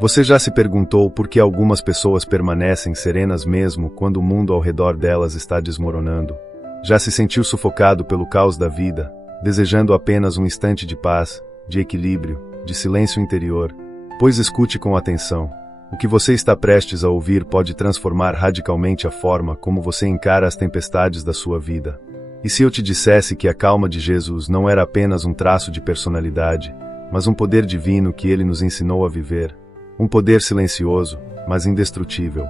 Você já se perguntou por que algumas pessoas permanecem serenas mesmo quando o mundo ao redor delas está desmoronando? Já se sentiu sufocado pelo caos da vida, desejando apenas um instante de paz, de equilíbrio, de silêncio interior? Pois escute com atenção. O que você está prestes a ouvir pode transformar radicalmente a forma como você encara as tempestades da sua vida. E se eu te dissesse que a calma de Jesus não era apenas um traço de personalidade, mas um poder divino que ele nos ensinou a viver? Um poder silencioso, mas indestrutível.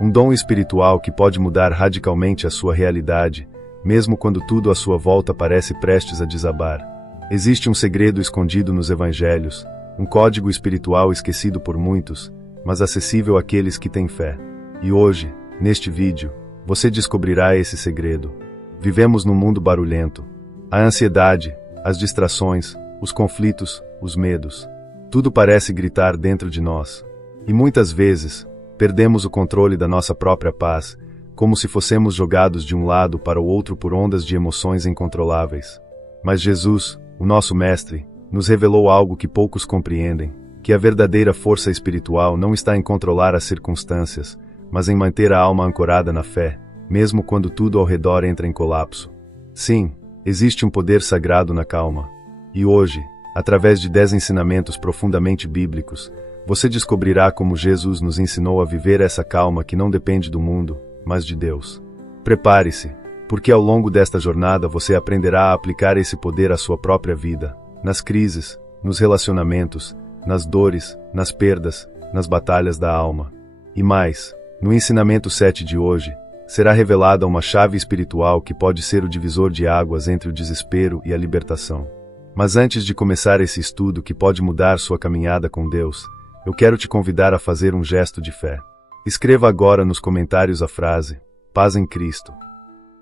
Um dom espiritual que pode mudar radicalmente a sua realidade, mesmo quando tudo à sua volta parece prestes a desabar. Existe um segredo escondido nos evangelhos, um código espiritual esquecido por muitos, mas acessível àqueles que têm fé. E hoje, neste vídeo, você descobrirá esse segredo. Vivemos num mundo barulhento. A ansiedade, as distrações, os conflitos, os medos. Tudo parece gritar dentro de nós. E muitas vezes, perdemos o controle da nossa própria paz, como se fossemos jogados de um lado para o outro por ondas de emoções incontroláveis. Mas Jesus, o nosso Mestre, nos revelou algo que poucos compreendem, que a verdadeira força espiritual não está em controlar as circunstâncias, mas em manter a alma ancorada na fé, mesmo quando tudo ao redor entra em colapso. Sim, existe um poder sagrado na calma. E hoje, através de 10 ensinamentos profundamente bíblicos, você descobrirá como Jesus nos ensinou a viver essa calma que não depende do mundo, mas de Deus. Prepare-se, porque ao longo desta jornada você aprenderá a aplicar esse poder à sua própria vida, nas crises, nos relacionamentos, nas dores, nas perdas, nas batalhas da alma. E mais, no ensinamento 7 de hoje, será revelada uma chave espiritual que pode ser o divisor de águas entre o desespero e a libertação. Mas antes de começar esse estudo que pode mudar sua caminhada com Deus, eu quero te convidar a fazer um gesto de fé. Escreva agora nos comentários a frase, paz em Cristo.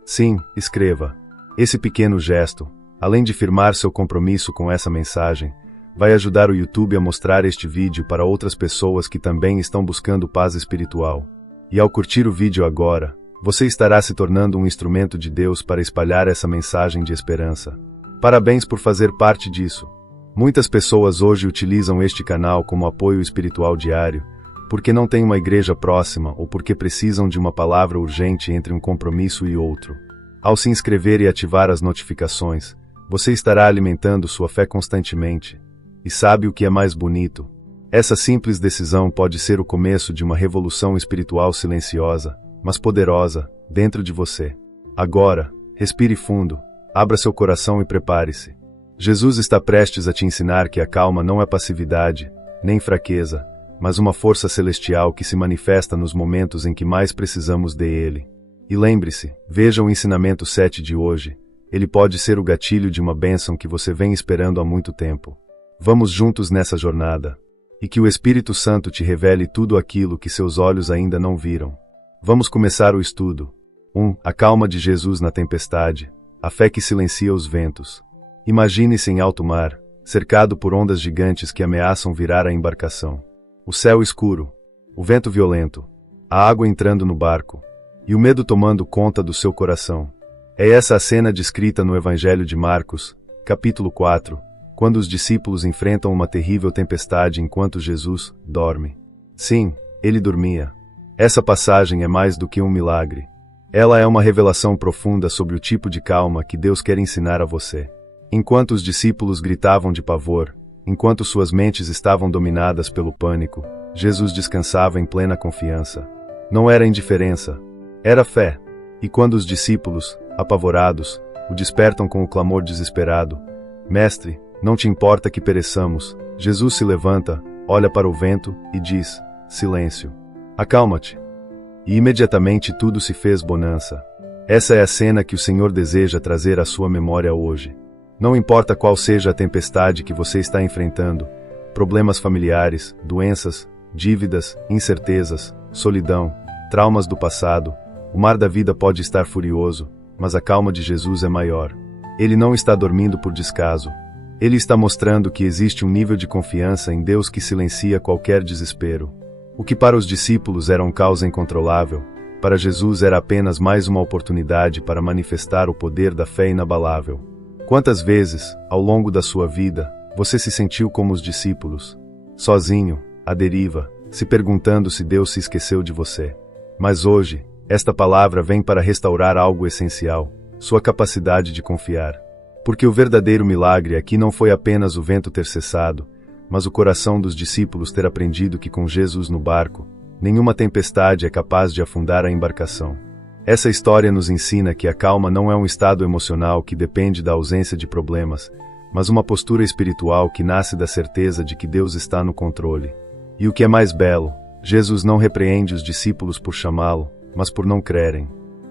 Sim, escreva. Esse pequeno gesto, além de firmar seu compromisso com essa mensagem, vai ajudar o YouTube a mostrar este vídeo para outras pessoas que também estão buscando paz espiritual. E ao curtir o vídeo agora, você estará se tornando um instrumento de Deus para espalhar essa mensagem de esperança. Parabéns por fazer parte disso. Muitas pessoas hoje utilizam este canal como apoio espiritual diário, porque não têm uma igreja próxima ou porque precisam de uma palavra urgente entre um compromisso e outro. Ao se inscrever e ativar as notificações, você estará alimentando sua fé constantemente. E sabe o que é mais bonito? Essa simples decisão pode ser o começo de uma revolução espiritual silenciosa, mas poderosa, dentro de você. Agora, respire fundo, abra seu coração e prepare-se. Jesus está prestes a te ensinar que a calma não é passividade, nem fraqueza, mas uma força celestial que se manifesta nos momentos em que mais precisamos dele. E lembre-se, veja o ensinamento 7 de hoje, ele pode ser o gatilho de uma bênção que você vem esperando há muito tempo. Vamos juntos nessa jornada. E que o Espírito Santo te revele tudo aquilo que seus olhos ainda não viram. Vamos começar o estudo. 1. A calma de Jesus na tempestade. A fé que silencia os ventos. Imagine-se em alto mar, cercado por ondas gigantes que ameaçam virar a embarcação. O céu escuro, o vento violento, a água entrando no barco, e o medo tomando conta do seu coração. É essa a cena descrita no Evangelho de Marcos, capítulo 4, quando os discípulos enfrentam uma terrível tempestade enquanto Jesus dorme. Sim, ele dormia. Essa passagem é mais do que um milagre. Ela é uma revelação profunda sobre o tipo de calma que Deus quer ensinar a você. Enquanto os discípulos gritavam de pavor, enquanto suas mentes estavam dominadas pelo pânico, Jesus descansava em plena confiança. Não era indiferença, era fé. E quando os discípulos, apavorados, o despertam com o clamor desesperado, Mestre, não te importa que pereçamos, Jesus se levanta, olha para o vento e diz, silêncio. Acalma-te. E imediatamente tudo se fez bonança. Essa é a cena que o Senhor deseja trazer à sua memória hoje. Não importa qual seja a tempestade que você está enfrentando, problemas familiares, doenças, dívidas, incertezas, solidão, traumas do passado, o mar da vida pode estar furioso, mas a calma de Jesus é maior. Ele não está dormindo por descaso. Ele está mostrando que existe um nível de confiança em Deus que silencia qualquer desespero. O que para os discípulos era um caos incontrolável, para Jesus era apenas mais uma oportunidade para manifestar o poder da fé inabalável. Quantas vezes, ao longo da sua vida, você se sentiu como os discípulos? Sozinho, à deriva, se perguntando se Deus se esqueceu de você. Mas hoje, esta palavra vem para restaurar algo essencial, sua capacidade de confiar. Porque o verdadeiro milagre aqui não foi apenas o vento ter cessado, mas o coração dos discípulos ter aprendido que com Jesus no barco, nenhuma tempestade é capaz de afundar a embarcação. Essa história nos ensina que a calma não é um estado emocional que depende da ausência de problemas, mas uma postura espiritual que nasce da certeza de que Deus está no controle. E o que é mais belo, Jesus não repreende os discípulos por chamá-lo, mas por não crerem.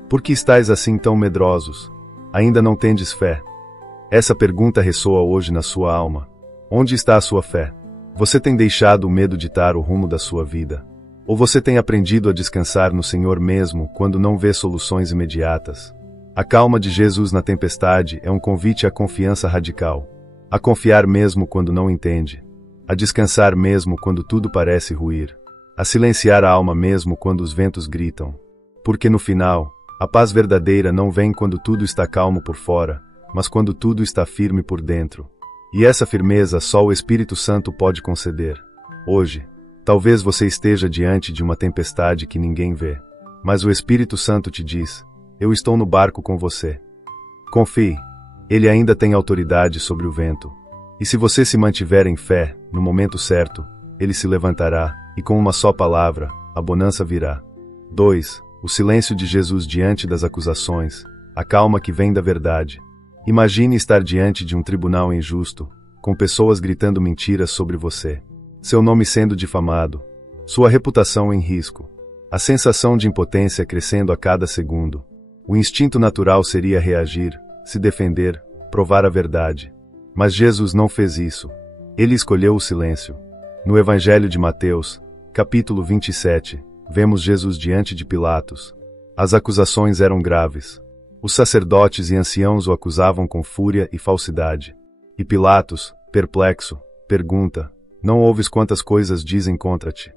Por que estáis assim tão medrosos? Ainda não tendes fé? Essa pergunta ressoa hoje na sua alma. Onde está a sua fé? Você tem deixado o medo ditar o rumo da sua vida? Ou você tem aprendido a descansar no Senhor mesmo quando não vê soluções imediatas? A calma de Jesus na tempestade é um convite à confiança radical. A confiar mesmo quando não entende. A descansar mesmo quando tudo parece ruir. A silenciar a alma mesmo quando os ventos gritam. Porque no final, a paz verdadeira não vem quando tudo está calmo por fora, mas quando tudo está firme por dentro. E essa firmeza só o Espírito Santo pode conceder. Hoje, talvez você esteja diante de uma tempestade que ninguém vê. Mas o Espírito Santo te diz: eu estou no barco com você. Confie. Ele ainda tem autoridade sobre o vento. E se você se mantiver em fé, no momento certo, ele se levantará, e com uma só palavra, a bonança virá. 2. O silêncio de Jesus diante das acusações, a calma que vem da verdade. Imagine estar diante de um tribunal injusto, com pessoas gritando mentiras sobre você. Seu nome sendo difamado. Sua reputação em risco. A sensação de impotência crescendo a cada segundo. O instinto natural seria reagir, se defender, provar a verdade. Mas Jesus não fez isso. Ele escolheu o silêncio. No Evangelho de Mateus, capítulo 27, vemos Jesus diante de Pilatos. As acusações eram graves. Os sacerdotes e anciãos o acusavam com fúria e falsidade. E Pilatos, perplexo, pergunta: não ouves quantas coisas dizem contra ti?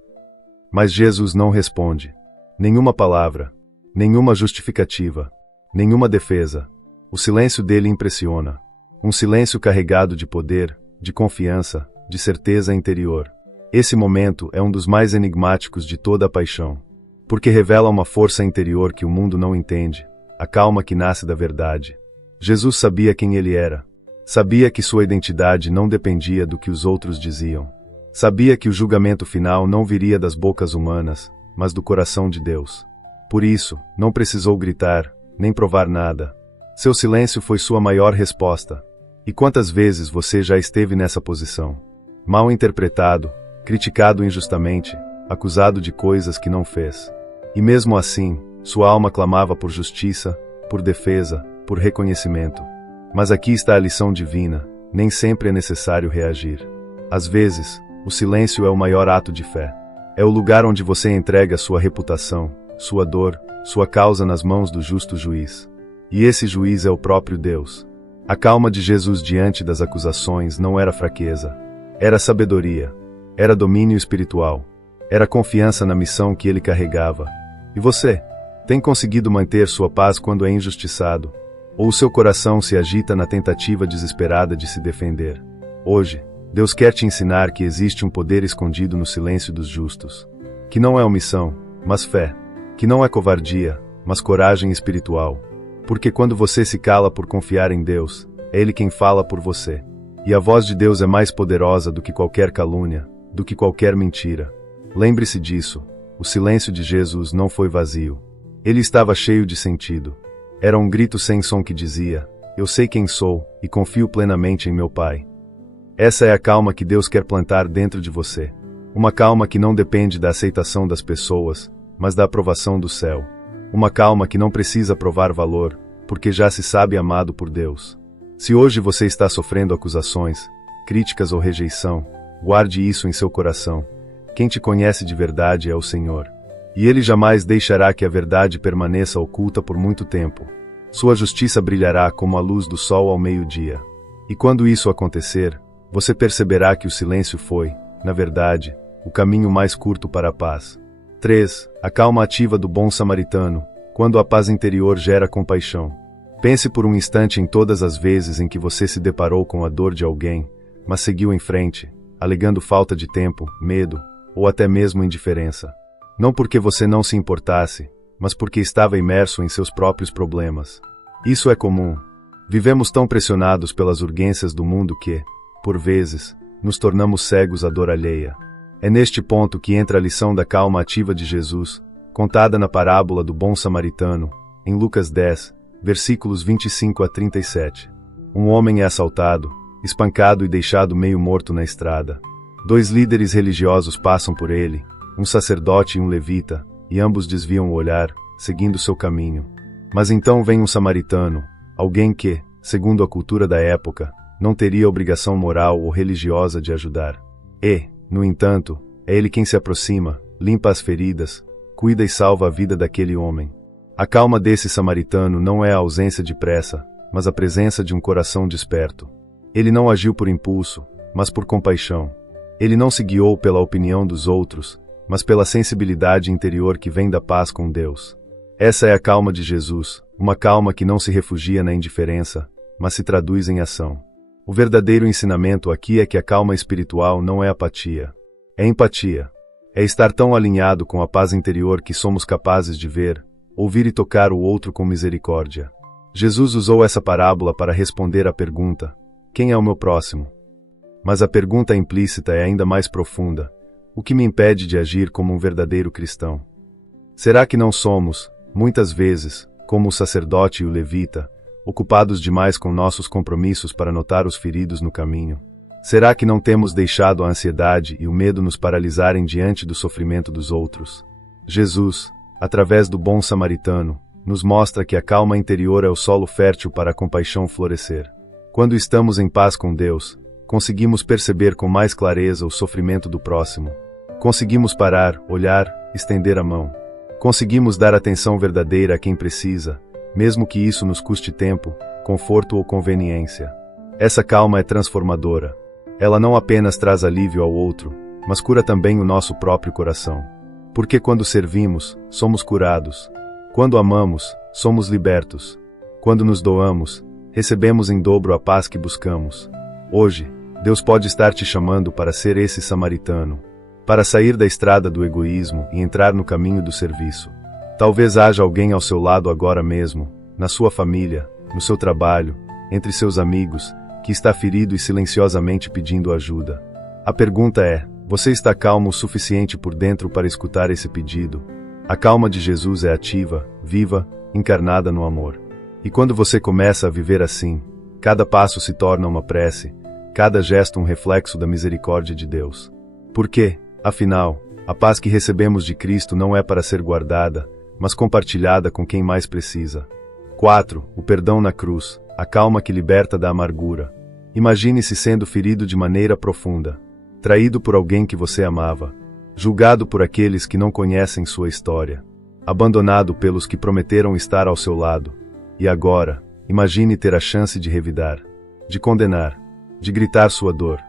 Mas Jesus não responde. Nenhuma palavra, nenhuma justificativa, nenhuma defesa. O silêncio dele impressiona. Um silêncio carregado de poder, de confiança, de certeza interior. Esse momento é um dos mais enigmáticos de toda a paixão. Porque revela uma força interior que o mundo não entende. A calma que nasce da verdade. Jesus sabia quem ele era. Sabia que sua identidade não dependia do que os outros diziam. Sabia que o julgamento final não viria das bocas humanas, mas do coração de Deus. Por isso, não precisou gritar, nem provar nada. Seu silêncio foi sua maior resposta. E quantas vezes você já esteve nessa posição? Mal interpretado, criticado injustamente, acusado de coisas que não fez. E mesmo assim, sua alma clamava por justiça, por defesa, por reconhecimento. Mas aqui está a lição divina: nem sempre é necessário reagir. Às vezes, o silêncio é o maior ato de fé. É o lugar onde você entrega sua reputação, sua dor, sua causa nas mãos do justo juiz. E esse juiz é o próprio Deus. A calma de Jesus diante das acusações não era fraqueza. Era sabedoria. Era domínio espiritual. Era confiança na missão que ele carregava. E você? Tem conseguido manter sua paz quando é injustiçado? Ou o seu coração se agita na tentativa desesperada de se defender? Hoje, Deus quer te ensinar que existe um poder escondido no silêncio dos justos. Que não é omissão, mas fé. Que não é covardia, mas coragem espiritual. Porque quando você se cala por confiar em Deus, é Ele quem fala por você. E a voz de Deus é mais poderosa do que qualquer calúnia, do que qualquer mentira. Lembre-se disso. O silêncio de Jesus não foi vazio. Ele estava cheio de sentido. Era um grito sem som que dizia: eu sei quem sou, e confio plenamente em meu Pai. Essa é a calma que Deus quer plantar dentro de você. Uma calma que não depende da aceitação das pessoas, mas da aprovação do céu. Uma calma que não precisa provar valor, porque já se sabe amado por Deus. Se hoje você está sofrendo acusações, críticas ou rejeição, guarde isso em seu coração. Quem te conhece de verdade é o Senhor. E Ele jamais deixará que a verdade permaneça oculta por muito tempo. Sua justiça brilhará como a luz do sol ao meio-dia. E quando isso acontecer, você perceberá que o silêncio foi, na verdade, o caminho mais curto para a paz. 3. A calma ativa do bom samaritano, quando a paz interior gera compaixão. Pense por um instante em todas as vezes em que você se deparou com a dor de alguém, mas seguiu em frente, alegando falta de tempo, medo, ou até mesmo indiferença. Não porque você não se importasse, mas porque estava imerso em seus próprios problemas. Isso é comum. Vivemos tão pressionados pelas urgências do mundo que, por vezes, nos tornamos cegos à dor alheia. É neste ponto que entra a lição da calma ativa de Jesus, contada na parábola do bom samaritano, em Lucas 10, versículos 25 a 37. Um homem é assaltado, espancado e deixado meio morto na estrada. 2 líderes religiosos passam por ele, um sacerdote e um levita, e ambos desviam o olhar, seguindo seu caminho. Mas então vem um samaritano, alguém que, segundo a cultura da época, não teria obrigação moral ou religiosa de ajudar. E, no entanto, é ele quem se aproxima, limpa as feridas, cuida e salva a vida daquele homem. A calma desse samaritano não é a ausência de pressa, mas a presença de um coração desperto. Ele não agiu por impulso, mas por compaixão. Ele não se guiou pela opinião dos outros, mas pela sensibilidade interior que vem da paz com Deus. Essa é a calma de Jesus, uma calma que não se refugia na indiferença, mas se traduz em ação. O verdadeiro ensinamento aqui é que a calma espiritual não é apatia. É empatia. É estar tão alinhado com a paz interior que somos capazes de ver, ouvir e tocar o outro com misericórdia. Jesus usou essa parábola para responder à pergunta: quem é o meu próximo? Mas a pergunta implícita é ainda mais profunda: o que me impede de agir como um verdadeiro cristão? Será que não somos, muitas vezes, como o sacerdote e o levita, ocupados demais com nossos compromissos para notar os feridos no caminho? Será que não temos deixado a ansiedade e o medo nos paralisarem diante do sofrimento dos outros? Jesus, através do bom samaritano, nos mostra que a calma interior é o solo fértil para a compaixão florescer. Quando estamos em paz com Deus, conseguimos perceber com mais clareza o sofrimento do próximo. Conseguimos parar, olhar, estender a mão. Conseguimos dar atenção verdadeira a quem precisa, mesmo que isso nos custe tempo, conforto ou conveniência. Essa calma é transformadora. Ela não apenas traz alívio ao outro, mas cura também o nosso próprio coração. Porque quando servimos, somos curados. Quando amamos, somos libertos. Quando nos doamos, recebemos em dobro a paz que buscamos. Hoje, Deus pode estar te chamando para ser esse samaritano, para sair da estrada do egoísmo e entrar no caminho do serviço. Talvez haja alguém ao seu lado agora mesmo, na sua família, no seu trabalho, entre seus amigos, que está ferido e silenciosamente pedindo ajuda. A pergunta é: você está calmo o suficiente por dentro para escutar esse pedido? A calma de Jesus é ativa, viva, encarnada no amor. E quando você começa a viver assim, cada passo se torna uma prece, cada gesto um reflexo da misericórdia de Deus. Porque, afinal, a paz que recebemos de Cristo não é para ser guardada, mas compartilhada com quem mais precisa. 4. O perdão na cruz, a calma que liberta da amargura. Imagine-se sendo ferido de maneira profunda, traído por alguém que você amava, julgado por aqueles que não conhecem sua história, abandonado pelos que prometeram estar ao seu lado. E agora, imagine ter a chance de revidar, de condenar, de gritar sua dor.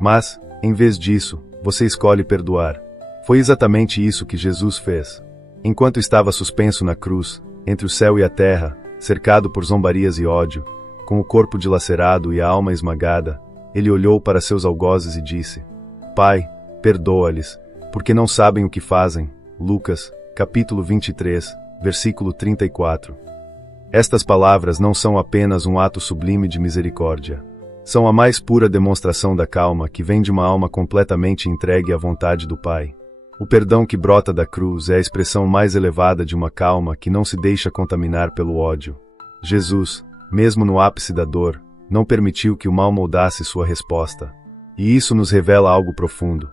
Mas, em vez disso, você escolhe perdoar. Foi exatamente isso que Jesus fez. Enquanto estava suspenso na cruz, entre o céu e a terra, cercado por zombarias e ódio, com o corpo dilacerado e a alma esmagada, ele olhou para seus algozes e disse: Pai, perdoa-lhes, porque não sabem o que fazem. Lucas, capítulo 23, versículo 34. Estas palavras não são apenas um ato sublime de misericórdia. São a mais pura demonstração da calma que vem de uma alma completamente entregue à vontade do Pai. O perdão que brota da cruz é a expressão mais elevada de uma calma que não se deixa contaminar pelo ódio. Jesus, mesmo no ápice da dor, não permitiu que o mal moldasse sua resposta. E isso nos revela algo profundo,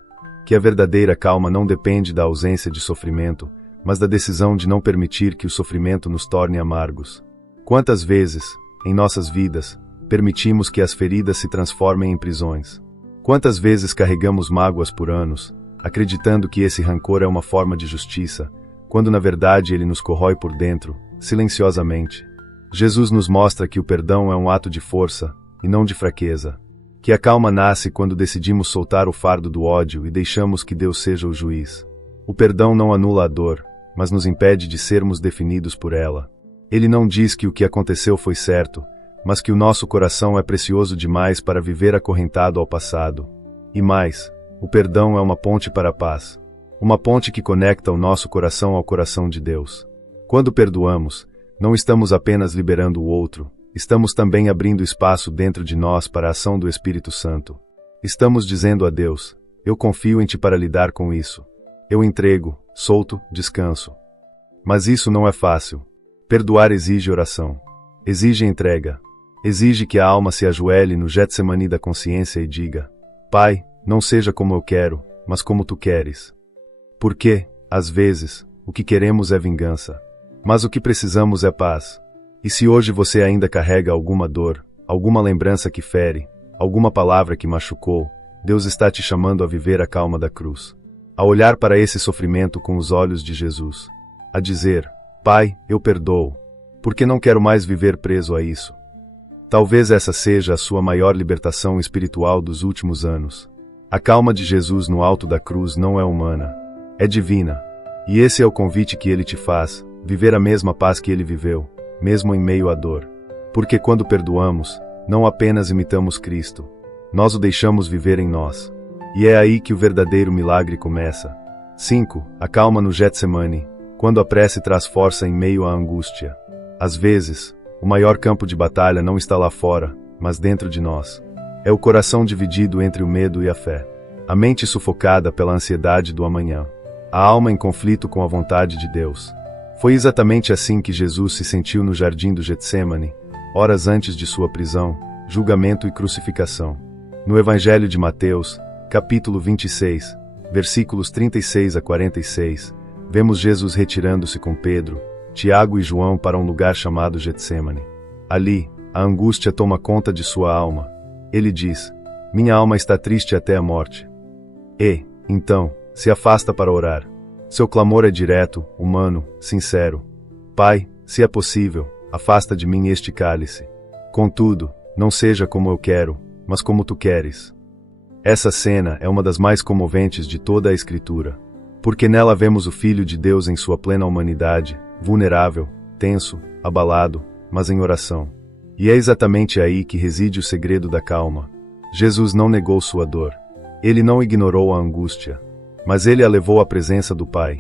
que a verdadeira calma não depende da ausência de sofrimento, mas da decisão de não permitir que o sofrimento nos torne amargos. Quantas vezes, em nossas vidas, permitimos que as feridas se transformem em prisões? Quantas vezes carregamos mágoas por anos, acreditando que esse rancor é uma forma de justiça, quando na verdade ele nos corrói por dentro, silenciosamente? Jesus nos mostra que o perdão é um ato de força, e não de fraqueza. Que a calma nasce quando decidimos soltar o fardo do ódio e deixamos que Deus seja o juiz. O perdão não anula a dor, mas nos impede de sermos definidos por ela. Ele não diz que o que aconteceu foi certo, mas que o nosso coração é precioso demais para viver acorrentado ao passado. E mais, o perdão é uma ponte para a paz. uma ponte que conecta o nosso coração ao coração de Deus. Quando perdoamos, não estamos apenas liberando o outro, estamos também abrindo espaço dentro de nós para a ação do Espírito Santo. Estamos dizendo a Deus: eu confio em Ti para lidar com isso. Eu entrego, solto, descanso. Mas isso não é fácil. Perdoar exige oração. Exige entrega. Exige que a alma se ajoelhe no Getsemani da consciência e diga: Pai, não seja como eu quero, mas como Tu queres. Porque, às vezes, o que queremos é vingança. Mas o que precisamos é paz. E se hoje você ainda carrega alguma dor, alguma lembrança que fere, alguma palavra que machucou, Deus está te chamando a viver a calma da cruz. A olhar para esse sofrimento com os olhos de Jesus. A dizer: Pai, eu perdoo, porque não quero mais viver preso a isso. Talvez essa seja a sua maior libertação espiritual dos últimos anos. A calma de Jesus no alto da cruz não é humana, é divina. E esse é o convite que Ele te faz, viver a mesma paz que Ele viveu, mesmo em meio à dor. Porque quando perdoamos, não apenas imitamos Cristo, nós o deixamos viver em nós. E é aí que o verdadeiro milagre começa. 5. A calma no Getsemani, quando a prece traz força em meio à angústia. Às vezes, o maior campo de batalha não está lá fora, mas dentro de nós. É o coração dividido entre o medo e a fé. A mente sufocada pela ansiedade do amanhã. A alma em conflito com a vontade de Deus. Foi exatamente assim que Jesus se sentiu no jardim do Getsemani, horas antes de sua prisão, julgamento e crucificação. No Evangelho de Mateus, capítulo 26, versículos 36 a 46, vemos Jesus retirando-se com Pedro, Tiago e João para um lugar chamado Getsemani. Ali, a angústia toma conta de sua alma. Ele diz: minha alma está triste até a morte. E, então, se afasta para orar. Seu clamor é direto, humano, sincero. Pai, se é possível, afasta de mim este cálice. Contudo, não seja como eu quero, mas como Tu queres. Essa cena é uma das mais comoventes de toda a Escritura. Porque nela vemos o Filho de Deus em sua plena humanidade, vulnerável, tenso, abalado, mas em oração. E é exatamente aí que reside o segredo da calma. Jesus não negou sua dor. Ele não ignorou a angústia. Mas ele a levou à presença do Pai.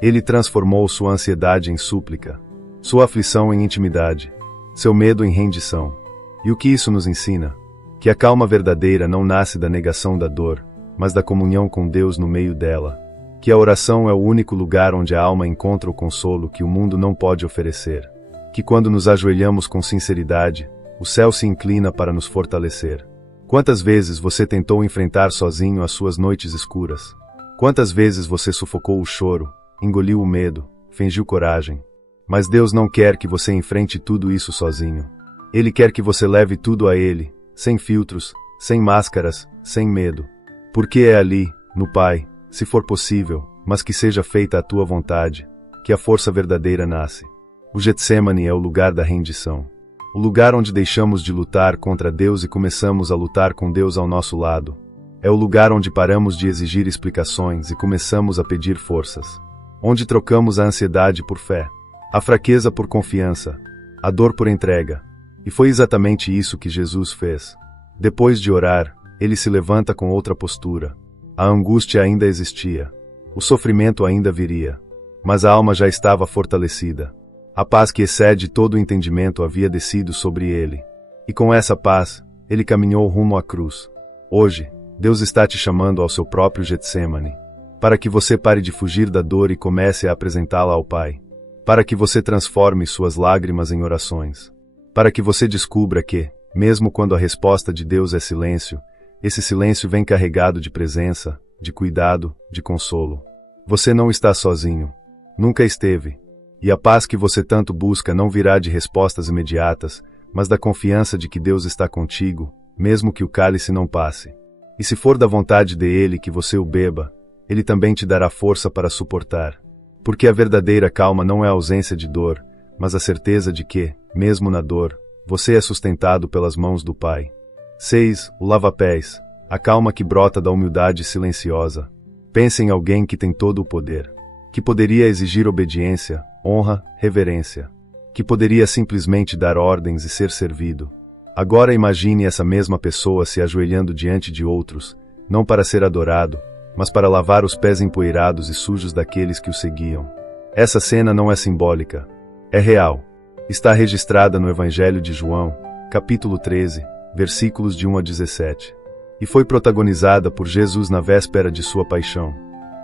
Ele transformou sua ansiedade em súplica, sua aflição em intimidade, seu medo em rendição. E o que isso nos ensina? Que a calma verdadeira não nasce da negação da dor, mas da comunhão com Deus no meio dela. Que a oração é o único lugar onde a alma encontra o consolo que o mundo não pode oferecer. Que quando nos ajoelhamos com sinceridade, o céu se inclina para nos fortalecer. Quantas vezes você tentou enfrentar sozinho as suas noites escuras? Quantas vezes você sufocou o choro, engoliu o medo, fingiu coragem? Mas Deus não quer que você enfrente tudo isso sozinho. Ele quer que você leve tudo a Ele, sem filtros, sem máscaras, sem medo. Porque é ali, no Pai, se for possível, mas que seja feita a Tua vontade, que a força verdadeira nasce. O Getsemani é o lugar da rendição. O lugar onde deixamos de lutar contra Deus e começamos a lutar com Deus ao nosso lado. É o lugar onde paramos de exigir explicações e começamos a pedir forças. Onde trocamos a ansiedade por fé, a fraqueza por confiança, a dor por entrega. E foi exatamente isso que Jesus fez. Depois de orar, ele se levanta com outra postura. A angústia ainda existia. O sofrimento ainda viria. Mas a alma já estava fortalecida. A paz que excede todo o entendimento havia descido sobre ele. E com essa paz, ele caminhou rumo à cruz. Hoje, Deus está te chamando ao seu próprio Getsemani, para que você pare de fugir da dor e comece a apresentá-la ao Pai, para que você transforme suas lágrimas em orações, para que você descubra que, mesmo quando a resposta de Deus é silêncio, esse silêncio vem carregado de presença, de cuidado, de consolo. Você não está sozinho, nunca esteve, e a paz que você tanto busca não virá de respostas imediatas, mas da confiança de que Deus está contigo, mesmo que o cálice não passe. E se for da vontade dele que você o beba, ele também te dará força para suportar. Porque a verdadeira calma não é a ausência de dor, mas a certeza de que, mesmo na dor, você é sustentado pelas mãos do Pai. 6. O lava-pés, a calma que brota da humildade silenciosa. Pense em alguém que tem todo o poder, que poderia exigir obediência, honra, reverência, que poderia simplesmente dar ordens e ser servido. Agora imagine essa mesma pessoa se ajoelhando diante de outros, não para ser adorado, mas para lavar os pés empoeirados e sujos daqueles que o seguiam. Essa cena não é simbólica, é real. Está registrada no Evangelho de João, capítulo 13, versículos de 1 a 17. E foi protagonizada por Jesus na véspera de sua paixão.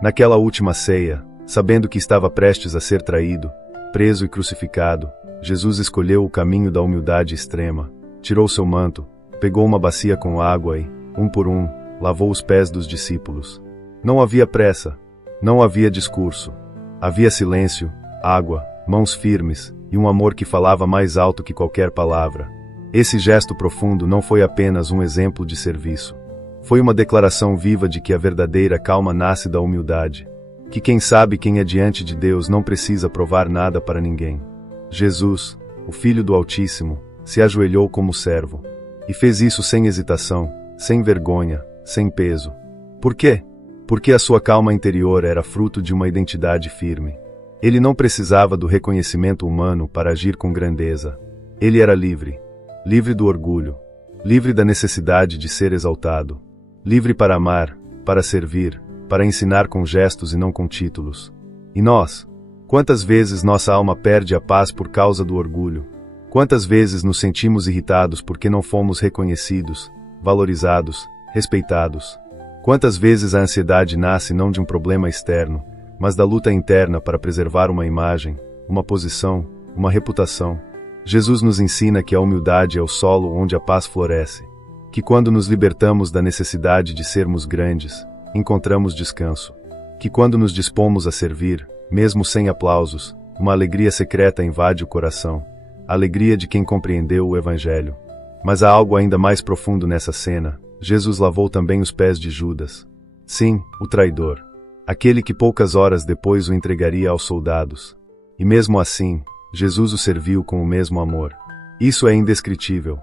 Naquela última ceia, sabendo que estava prestes a ser traído, preso e crucificado, Jesus escolheu o caminho da humildade extrema, tirou seu manto, pegou uma bacia com água e, um por um, lavou os pés dos discípulos. Não havia pressa, não havia discurso. Havia silêncio, água, mãos firmes, e um amor que falava mais alto que qualquer palavra. Esse gesto profundo não foi apenas um exemplo de serviço. Foi uma declaração viva de que a verdadeira calma nasce da humildade. Que quem sabe quem é diante de Deus não precisa provar nada para ninguém. Jesus, o Filho do Altíssimo, se ajoelhou como servo. E fez isso sem hesitação, sem vergonha, sem peso. Por quê? Porque a sua calma interior era fruto de uma identidade firme. Ele não precisava do reconhecimento humano para agir com grandeza. Ele era livre. Livre do orgulho. Livre da necessidade de ser exaltado. Livre para amar, para servir, para ensinar com gestos e não com títulos. E nós? Quantas vezes nossa alma perde a paz por causa do orgulho? Quantas vezes nos sentimos irritados porque não fomos reconhecidos, valorizados, respeitados? Quantas vezes a ansiedade nasce não de um problema externo, mas da luta interna para preservar uma imagem, uma posição, uma reputação? Jesus nos ensina que a humildade é o solo onde a paz floresce. Que quando nos libertamos da necessidade de sermos grandes, encontramos descanso. Que quando nos dispomos a servir, mesmo sem aplausos, uma alegria secreta invade o coração. A alegria de quem compreendeu o Evangelho. Mas há algo ainda mais profundo nessa cena. Jesus lavou também os pés de Judas. Sim, o traidor. Aquele que poucas horas depois o entregaria aos soldados. E mesmo assim, Jesus o serviu com o mesmo amor. Isso é indescritível.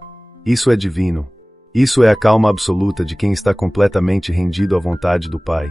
Isso é divino. Isso é a calma absoluta de quem está completamente rendido à vontade do Pai.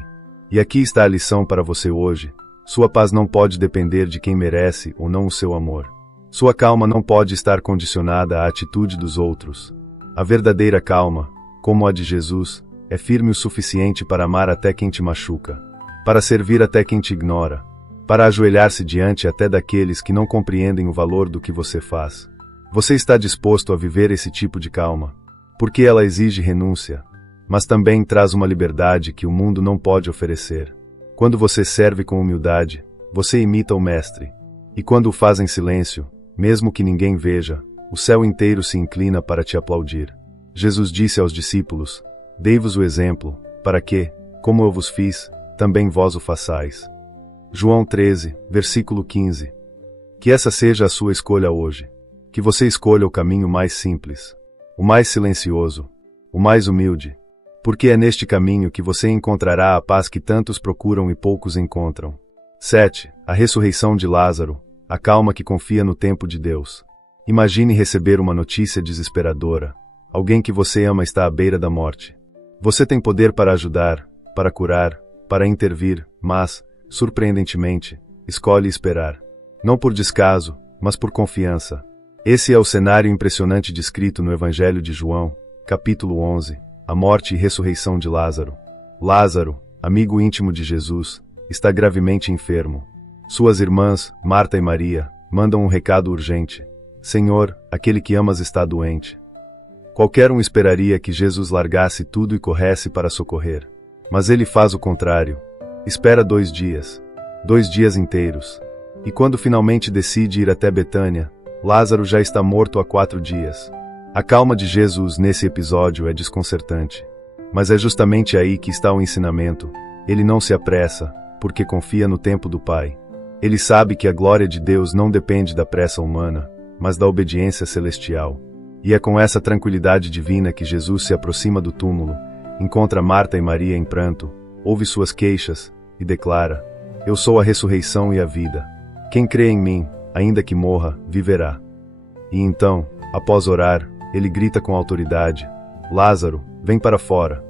E aqui está a lição para você hoje. Sua paz não pode depender de quem merece ou não o seu amor. Sua calma não pode estar condicionada à atitude dos outros. A verdadeira calma, como a de Jesus, é firme o suficiente para amar até quem te machuca, para servir até quem te ignora, para ajoelhar-se diante até daqueles que não compreendem o valor do que você faz. Você está disposto a viver esse tipo de calma? Porque ela exige renúncia, mas também traz uma liberdade que o mundo não pode oferecer. Quando você serve com humildade, você imita o Mestre. E quando o faz em silêncio, mesmo que ninguém veja, o céu inteiro se inclina para te aplaudir. Jesus disse aos discípulos: Dei-vos o exemplo, para que, como eu vos fiz, também vós o façais. João 13, versículo 15. Que essa seja a sua escolha hoje. Que você escolha o caminho mais simples, o mais silencioso, o mais humilde. Porque é neste caminho que você encontrará a paz que tantos procuram e poucos encontram. 7. A ressurreição de Lázaro, a calma que confia no tempo de Deus. Imagine receber uma notícia desesperadora. Alguém que você ama está à beira da morte. Você tem poder para ajudar, para curar, para intervir, mas, surpreendentemente, escolhe esperar. Não por descaso, mas por confiança. Esse é o cenário impressionante descrito no Evangelho de João, capítulo 11, a morte e ressurreição de Lázaro. Lázaro, amigo íntimo de Jesus, está gravemente enfermo. Suas irmãs, Marta e Maria, mandam um recado urgente. Senhor, aquele que amas está doente. Qualquer um esperaria que Jesus largasse tudo e corresse para socorrer. Mas ele faz o contrário. Espera 2 dias. 2 dias inteiros. E quando finalmente decide ir até Betânia, Lázaro já está morto há 4 dias. A calma de Jesus nesse episódio é desconcertante. Mas é justamente aí que está o ensinamento. Ele não se apressa, porque confia no tempo do Pai. Ele sabe que a glória de Deus não depende da pressa humana, mas da obediência celestial. E é com essa tranquilidade divina que Jesus se aproxima do túmulo, encontra Marta e Maria em pranto, ouve suas queixas, e declara: Eu sou a ressurreição e a vida. Quem crê em mim, ainda que morra, viverá. E então, após orar, ele grita com autoridade: Lázaro, vem para fora.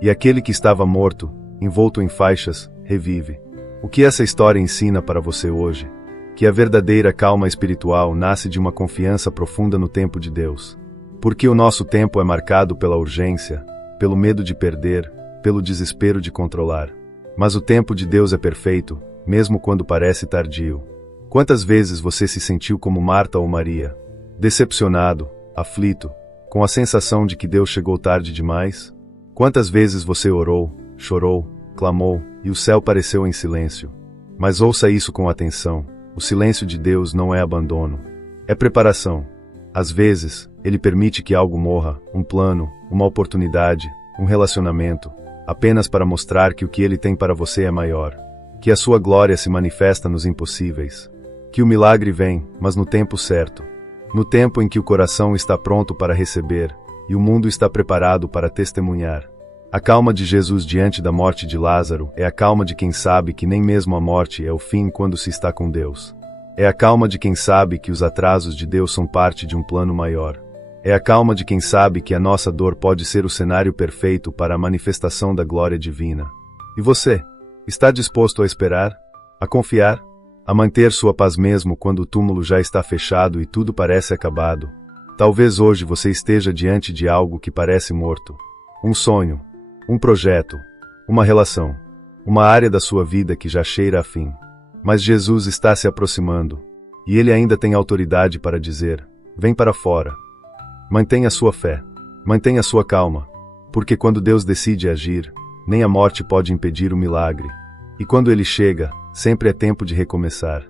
E aquele que estava morto, envolto em faixas, revive. O que essa história ensina para você hoje? Que a verdadeira calma espiritual nasce de uma confiança profunda no tempo de Deus. Porque o nosso tempo é marcado pela urgência, pelo medo de perder, pelo desespero de controlar. Mas o tempo de Deus é perfeito, mesmo quando parece tardio. Quantas vezes você se sentiu como Marta ou Maria? Decepcionado, aflito, com a sensação de que Deus chegou tarde demais? Quantas vezes você orou, chorou, clamou, e o céu pareceu em silêncio? Mas ouça isso com atenção: o silêncio de Deus não é abandono. É preparação. Às vezes, Ele permite que algo morra, um plano, uma oportunidade, um relacionamento, apenas para mostrar que o que Ele tem para você é maior. Que a sua glória se manifesta nos impossíveis. Que o milagre vem, mas no tempo certo. No tempo em que o coração está pronto para receber, e o mundo está preparado para testemunhar. A calma de Jesus diante da morte de Lázaro é a calma de quem sabe que nem mesmo a morte é o fim quando se está com Deus. É a calma de quem sabe que os atrasos de Deus são parte de um plano maior. É a calma de quem sabe que a nossa dor pode ser o cenário perfeito para a manifestação da glória divina. E você? Está disposto a esperar? A confiar? A manter sua paz mesmo quando o túmulo já está fechado e tudo parece acabado? Talvez hoje você esteja diante de algo que parece morto. Um sonho, um projeto, uma relação, uma área da sua vida que já cheira a fim. Mas Jesus está se aproximando, e Ele ainda tem autoridade para dizer: vem para fora. Mantenha sua fé, mantenha sua calma, porque quando Deus decide agir, nem a morte pode impedir o milagre. E quando Ele chega, sempre é tempo de recomeçar.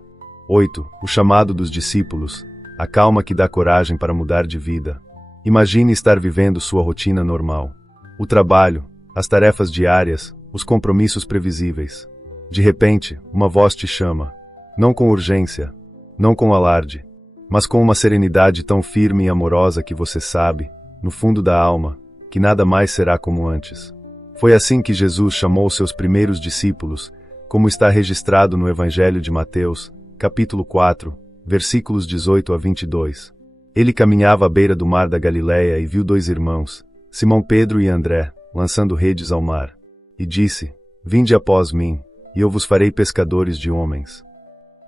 8. O chamado dos discípulos, a calma que dá coragem para mudar de vida. Imagine estar vivendo sua rotina normal. O trabalho, as tarefas diárias, os compromissos previsíveis. De repente, uma voz te chama. Não com urgência, não com alarde, mas com uma serenidade tão firme e amorosa que você sabe, no fundo da alma, que nada mais será como antes. Foi assim que Jesus chamou seus primeiros discípulos, como está registrado no Evangelho de Mateus, capítulo 4, versículos 18 a 22. Ele caminhava à beira do mar da Galileia e viu dois irmãos, Simão Pedro e André, lançando redes ao mar. E disse: vinde após mim, e eu vos farei pescadores de homens.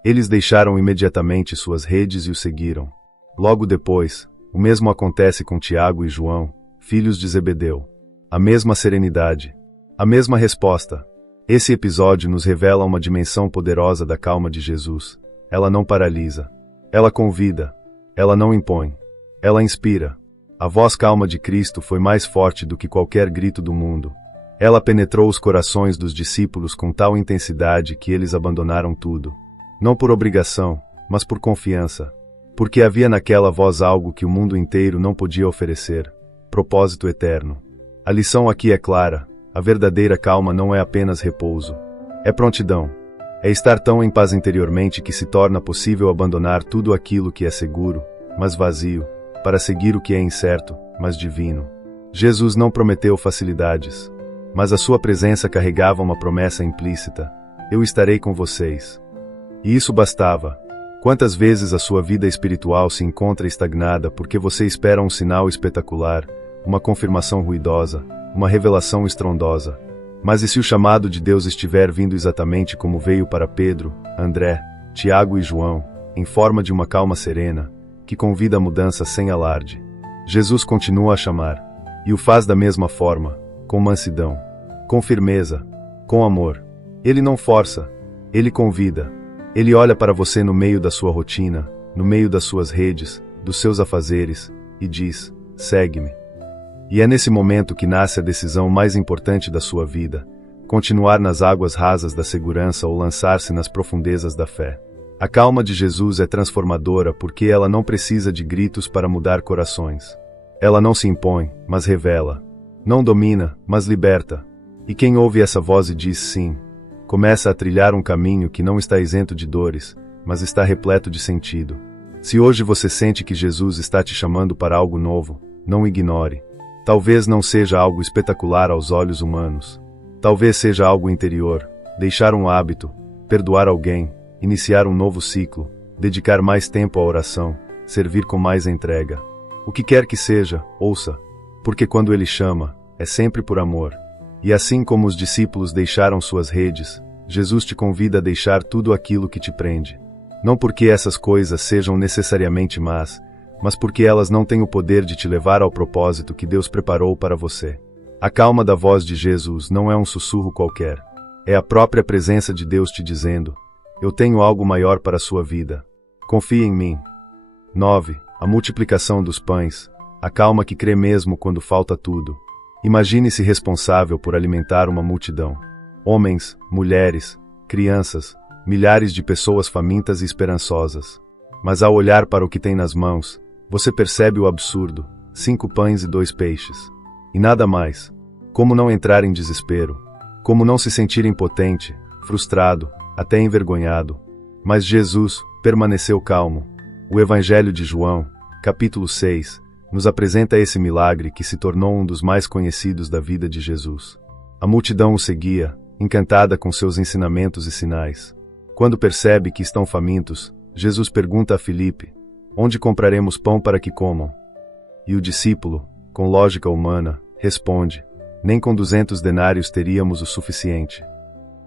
Eles deixaram imediatamente suas redes e o seguiram. Logo depois, o mesmo acontece com Tiago e João, filhos de Zebedeu. A mesma serenidade, a mesma resposta. Esse episódio nos revela uma dimensão poderosa da calma de Jesus. Ela não paralisa. Ela convida. Ela não impõe. Ela inspira. A voz calma de Cristo foi mais forte do que qualquer grito do mundo. Ela penetrou os corações dos discípulos com tal intensidade que eles abandonaram tudo. Não por obrigação, mas por confiança. Porque havia naquela voz algo que o mundo inteiro não podia oferecer: propósito eterno. A lição aqui é clara: a verdadeira calma não é apenas repouso. É prontidão. É estar tão em paz interiormente que se torna possível abandonar tudo aquilo que é seguro, mas vazio, para seguir o que é incerto, mas divino. Jesus não prometeu facilidades, mas a sua presença carregava uma promessa implícita: eu estarei com vocês. E isso bastava. Quantas vezes a sua vida espiritual se encontra estagnada porque você espera um sinal espetacular, uma confirmação ruidosa, uma revelação estrondosa? Mas e se o chamado de Deus estiver vindo exatamente como veio para Pedro, André, Tiago e João, em forma de uma calma serena, que convida a mudança sem alarde? Jesus continua a chamar, e o faz da mesma forma, com mansidão, com firmeza, com amor. Ele não força, ele convida. Ele olha para você no meio da sua rotina, no meio das suas redes, dos seus afazeres, e diz: segue-me. E é nesse momento que nasce a decisão mais importante da sua vida: continuar nas águas rasas da segurança ou lançar-se nas profundezas da fé. A calma de Jesus é transformadora porque ela não precisa de gritos para mudar corações. Ela não se impõe, mas revela. Não domina, mas liberta. E quem ouve essa voz e diz sim, começa a trilhar um caminho que não está isento de dores, mas está repleto de sentido. Se hoje você sente que Jesus está te chamando para algo novo, não ignore. Talvez não seja algo espetacular aos olhos humanos. Talvez seja algo interior: deixar um hábito, perdoar alguém, iniciar um novo ciclo, dedicar mais tempo à oração, servir com mais entrega. O que quer que seja, ouça, porque quando Ele chama, é sempre por amor. E assim como os discípulos deixaram suas redes, Jesus te convida a deixar tudo aquilo que te prende. Não porque essas coisas sejam necessariamente más, mas porque elas não têm o poder de te levar ao propósito que Deus preparou para você. A calma da voz de Jesus não é um sussurro qualquer. É a própria presença de Deus te dizendo: eu tenho algo maior para a sua vida. Confie em mim. 9. A multiplicação dos pães. A calma que crê mesmo quando falta tudo. Imagine-se responsável por alimentar uma multidão. Homens, mulheres, crianças, milhares de pessoas famintas e esperançosas. Mas ao olhar para o que tem nas mãos, você percebe o absurdo: 5 pães e 2 peixes. E nada mais. Como não entrar em desespero? Como não se sentir impotente, frustrado, até envergonhado? Mas Jesus permaneceu calmo. O Evangelho de João, capítulo 6, nos apresenta esse milagre que se tornou um dos mais conhecidos da vida de Jesus. A multidão o seguia, encantada com seus ensinamentos e sinais. Quando percebe que estão famintos, Jesus pergunta a Filipe: onde compraremos pão para que comam? E o discípulo, com lógica humana, responde: nem com 200 denários teríamos o suficiente.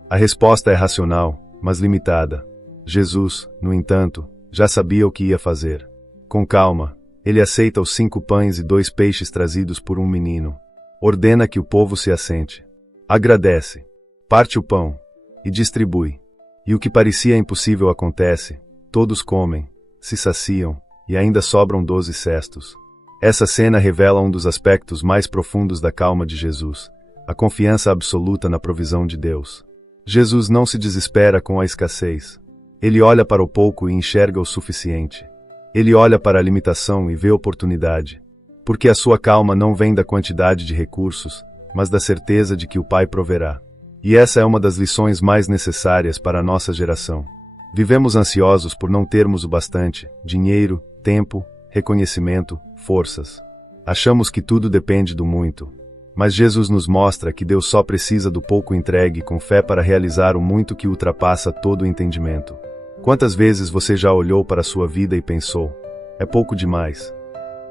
A resposta é racional, mas limitada. Jesus, no entanto, já sabia o que ia fazer. Com calma, ele aceita os 5 pães e 2 peixes trazidos por um menino. Ordena que o povo se assente. Agradece. Parte o pão. E distribui. E o que parecia impossível acontece. Todos comem, se saciam, e ainda sobram 12 cestos. Essa cena revela um dos aspectos mais profundos da calma de Jesus: a confiança absoluta na provisão de Deus. Jesus não se desespera com a escassez. Ele olha para o pouco e enxerga o suficiente. Ele olha para a limitação e vê oportunidade. Porque a sua calma não vem da quantidade de recursos, mas da certeza de que o Pai proverá. E essa é uma das lições mais necessárias para a nossa geração. Vivemos ansiosos por não termos o bastante: dinheiro, tempo, reconhecimento, forças. Achamos que tudo depende do muito. Mas Jesus nos mostra que Deus só precisa do pouco entregue com fé para realizar o muito que ultrapassa todo o entendimento. Quantas vezes você já olhou para a sua vida e pensou: é pouco demais?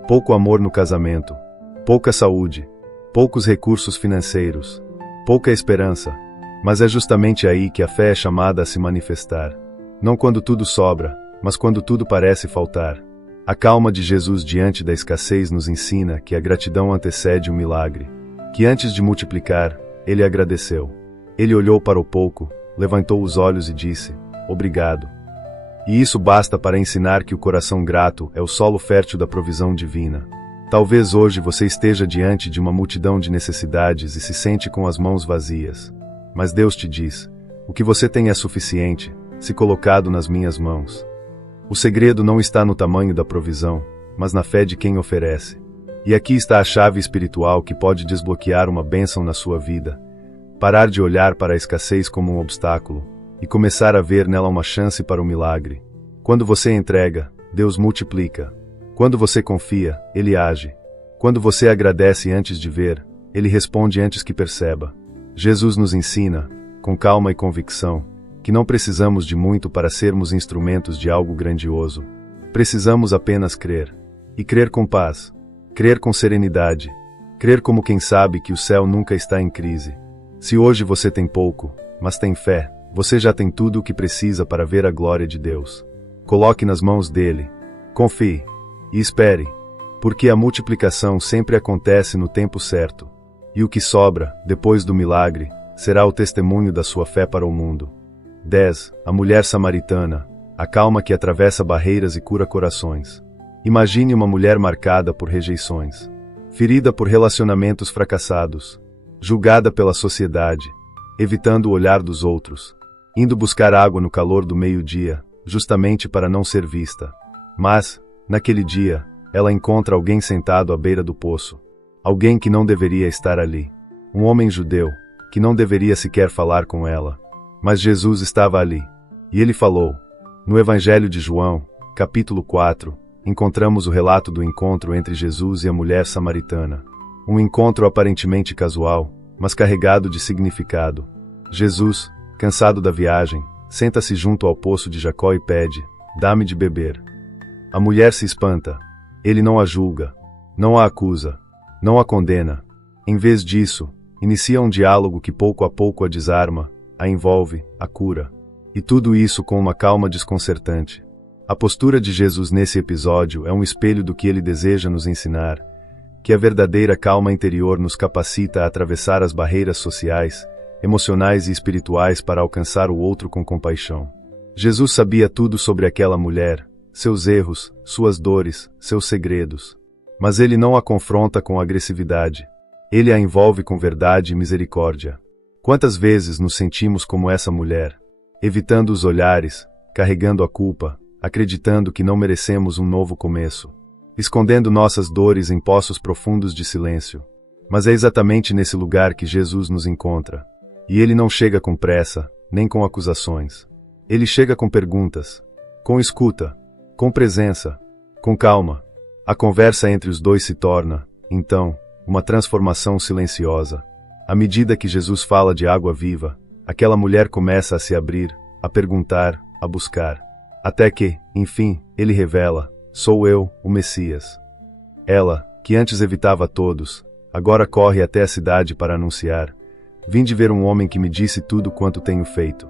Pouco amor no casamento, pouca saúde, poucos recursos financeiros, pouca esperança. Mas é justamente aí que a fé é chamada a se manifestar. Não quando tudo sobra, mas quando tudo parece faltar. A calma de Jesus diante da escassez nos ensina que a gratidão antecede o milagre. Que antes de multiplicar, ele agradeceu. Ele olhou para o pouco, levantou os olhos e disse: obrigado. E isso basta para ensinar que o coração grato é o solo fértil da provisão divina. Talvez hoje você esteja diante de uma multidão de necessidades e se sente com as mãos vazias. Mas Deus te diz: o que você tem é suficiente, se colocado nas minhas mãos. O segredo não está no tamanho da provisão, mas na fé de quem oferece. E aqui está a chave espiritual que pode desbloquear uma bênção na sua vida. Parar de olhar para a escassez como um obstáculo e começar a ver nela uma chance para o milagre. Quando você entrega, Deus multiplica. Quando você confia, Ele age. Quando você agradece antes de ver, Ele responde antes que perceba. Jesus nos ensina, com calma e convicção, que não precisamos de muito para sermos instrumentos de algo grandioso. Precisamos apenas crer. E crer com paz. Crer com serenidade. Crer como quem sabe que o céu nunca está em crise. Se hoje você tem pouco, mas tem fé, você já tem tudo o que precisa para ver a glória de Deus. Coloque nas mãos dele. Confie. E espere. Porque a multiplicação sempre acontece no tempo certo. E o que sobra, depois do milagre, será o testemunho da sua fé para o mundo. 10. A mulher samaritana. A calma que atravessa barreiras e cura corações. Imagine uma mulher marcada por rejeições. Ferida por relacionamentos fracassados. Julgada pela sociedade. Evitando o olhar dos outros. Indo buscar água no calor do meio-dia, justamente para não ser vista. Mas, naquele dia, ela encontra alguém sentado à beira do poço. Alguém que não deveria estar ali. Um homem judeu, que não deveria sequer falar com ela. Mas Jesus estava ali. E ele falou. No Evangelho de João, capítulo 4, encontramos o relato do encontro entre Jesus e a mulher samaritana. Um encontro aparentemente casual, mas carregado de significado. Jesus, cansado da viagem, senta-se junto ao poço de Jacó e pede: dá-me de beber. A mulher se espanta. Ele não a julga, não a acusa, não a condena. Em vez disso, inicia um diálogo que pouco a pouco a desarma, a envolve, a cura. E tudo isso com uma calma desconcertante. A postura de Jesus nesse episódio é um espelho do que ele deseja nos ensinar, que a verdadeira calma interior nos capacita a atravessar as barreiras sociais, emocionais e espirituais para alcançar o outro com compaixão. Jesus sabia tudo sobre aquela mulher, seus erros, suas dores, seus segredos. Mas ele não a confronta com agressividade. Ele a envolve com verdade e misericórdia. Quantas vezes nos sentimos como essa mulher, evitando os olhares, carregando a culpa, acreditando que não merecemos um novo começo, escondendo nossas dores em poços profundos de silêncio. Mas é exatamente nesse lugar que Jesus nos encontra. E ele não chega com pressa, nem com acusações. Ele chega com perguntas, com escuta, com presença, com calma. A conversa entre os dois se torna, então, uma transformação silenciosa. À medida que Jesus fala de água viva, aquela mulher começa a se abrir, a perguntar, a buscar. Até que, enfim, ele revela: sou eu, o Messias. Ela, que antes evitava todos, agora corre até a cidade para anunciar: vinde ver um homem que me disse tudo quanto tenho feito.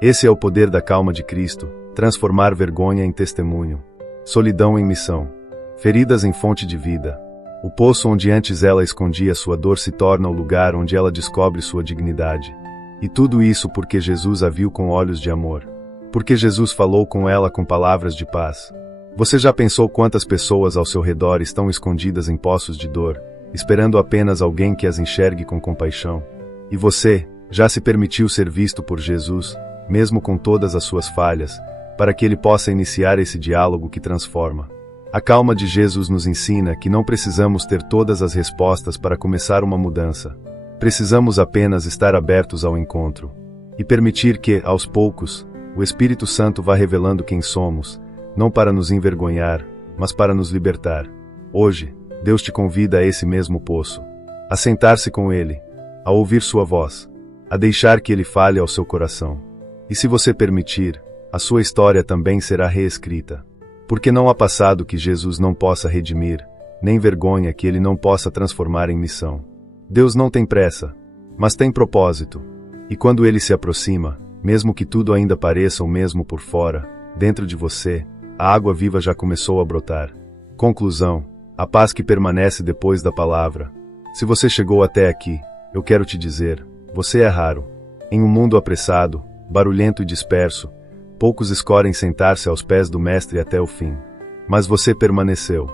Esse é o poder da calma de Cristo, transformar vergonha em testemunho, solidão em missão, feridas em fonte de vida. O poço onde antes ela escondia sua dor se torna o lugar onde ela descobre sua dignidade. E tudo isso porque Jesus a viu com olhos de amor. Porque Jesus falou com ela com palavras de paz. Você já pensou quantas pessoas ao seu redor estão escondidas em poços de dor, esperando apenas alguém que as enxergue com compaixão? E você, já se permitiu ser visto por Jesus, mesmo com todas as suas falhas, para que ele possa iniciar esse diálogo que transforma? A calma de Jesus nos ensina que não precisamos ter todas as respostas para começar uma mudança. Precisamos apenas estar abertos ao encontro e permitir que, aos poucos, o Espírito Santo vá revelando quem somos, não para nos envergonhar, mas para nos libertar. Hoje, Deus te convida a esse mesmo poço, a sentar-se com Ele, a ouvir sua voz, a deixar que Ele fale ao seu coração. E se você permitir, a sua história também será reescrita. Porque não há passado que Jesus não possa redimir, nem vergonha que Ele não possa transformar em missão. Deus não tem pressa, mas tem propósito. E quando Ele se aproxima, mesmo que tudo ainda pareça o mesmo por fora, dentro de você, a água viva já começou a brotar. Conclusão: a paz que permanece depois da palavra. Se você chegou até aqui, eu quero te dizer, você é raro. Em um mundo apressado, barulhento e disperso, poucos escolhem sentar-se aos pés do Mestre até o fim. Mas você permaneceu.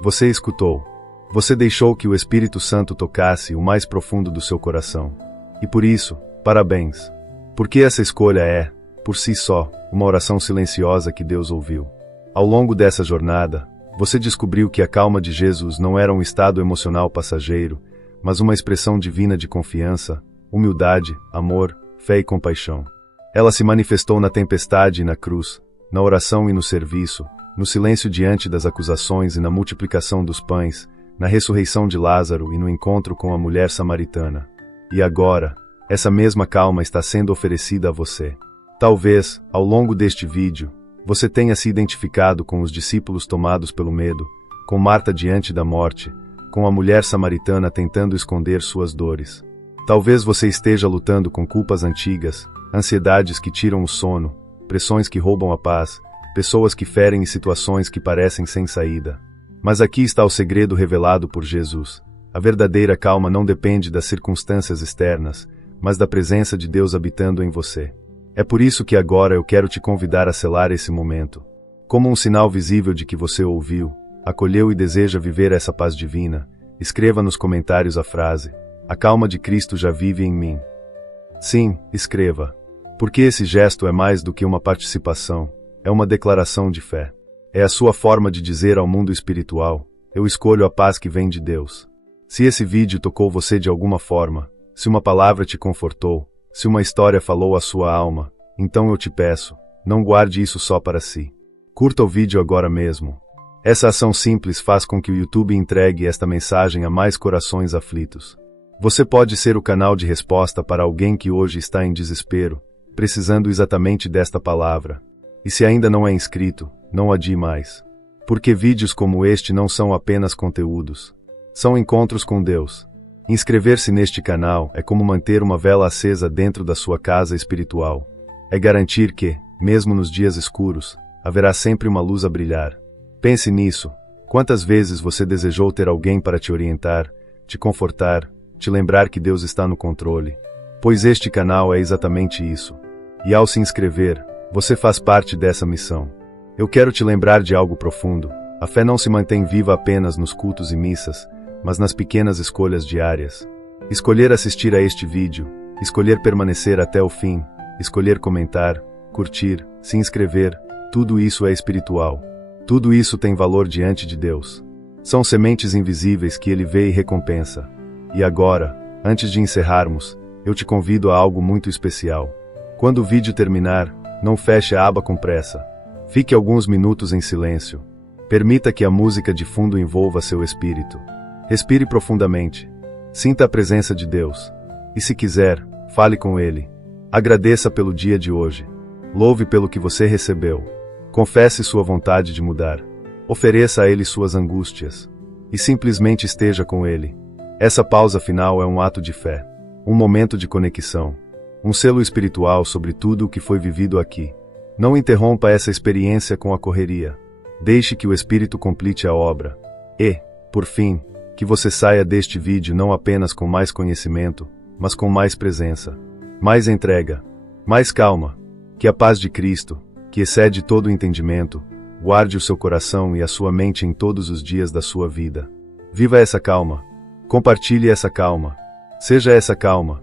Você escutou. Você deixou que o Espírito Santo tocasse o mais profundo do seu coração. E por isso, parabéns. Porque essa escolha é, por si só, uma oração silenciosa que Deus ouviu. Ao longo dessa jornada, você descobriu que a calma de Jesus não era um estado emocional passageiro, mas uma expressão divina de confiança, humildade, amor, fé e compaixão. Ela se manifestou na tempestade e na cruz, na oração e no serviço, no silêncio diante das acusações e na multiplicação dos pães, na ressurreição de Lázaro e no encontro com a mulher samaritana. E agora, essa mesma calma está sendo oferecida a você. Talvez, ao longo deste vídeo, você tenha se identificado com os discípulos tomados pelo medo, com Marta diante da morte, com a mulher samaritana tentando esconder suas dores. Talvez você esteja lutando com culpas antigas, ansiedades que tiram o sono, pressões que roubam a paz, pessoas que ferem e situações que parecem sem saída. Mas aqui está o segredo revelado por Jesus. A verdadeira calma não depende das circunstâncias externas, mas da presença de Deus habitando em você. É por isso que agora eu quero te convidar a selar esse momento. Como um sinal visível de que você ouviu, acolheu e deseja viver essa paz divina, escreva nos comentários a frase: a calma de Cristo já vive em mim. Sim, escreva. Porque esse gesto é mais do que uma participação, é uma declaração de fé. É a sua forma de dizer ao mundo espiritual: eu escolho a paz que vem de Deus. Se esse vídeo tocou você de alguma forma, se uma palavra te confortou, se uma história falou à sua alma, então eu te peço, não guarde isso só para si. Curta o vídeo agora mesmo. Essa ação simples faz com que o YouTube entregue esta mensagem a mais corações aflitos. Você pode ser o canal de resposta para alguém que hoje está em desespero, precisando exatamente desta palavra. E se ainda não é inscrito, não adie mais. Porque vídeos como este não são apenas conteúdos. São encontros com Deus. Inscrever-se neste canal é como manter uma vela acesa dentro da sua casa espiritual. É garantir que, mesmo nos dias escuros, haverá sempre uma luz a brilhar. Pense nisso. Quantas vezes você desejou ter alguém para te orientar, te confortar, te lembrar que Deus está no controle? pois este canal é exatamente isso. E ao se inscrever, você faz parte dessa missão. Eu quero te lembrar de algo profundo. A fé não se mantém viva apenas nos cultos e missas, mas nas pequenas escolhas diárias. Escolher assistir a este vídeo, escolher permanecer até o fim, escolher comentar, curtir, se inscrever, tudo isso é espiritual. Tudo isso tem valor diante de Deus. São sementes invisíveis que Ele vê e recompensa. E agora, antes de encerrarmos, eu te convido a algo muito especial. Quando o vídeo terminar, não feche a aba com pressa. Fique alguns minutos em silêncio. Permita que a música de fundo envolva seu espírito. Respire profundamente. Sinta a presença de Deus. E se quiser, fale com Ele. Agradeça pelo dia de hoje. Louve pelo que você recebeu. Confesse sua vontade de mudar. Ofereça a Ele suas angústias. E simplesmente esteja com Ele. Essa pausa final é um ato de fé. Um momento de conexão. Um selo espiritual sobre tudo o que foi vivido aqui. Não interrompa essa experiência com a correria. Deixe que o Espírito complete a obra. E, por fim, que você saia deste vídeo não apenas com mais conhecimento, mas com mais presença, mais entrega, mais calma. Que a paz de Cristo, que excede todo o entendimento, guarde o seu coração e a sua mente em todos os dias da sua vida. Viva essa calma. Compartilhe essa calma. Seja essa calma.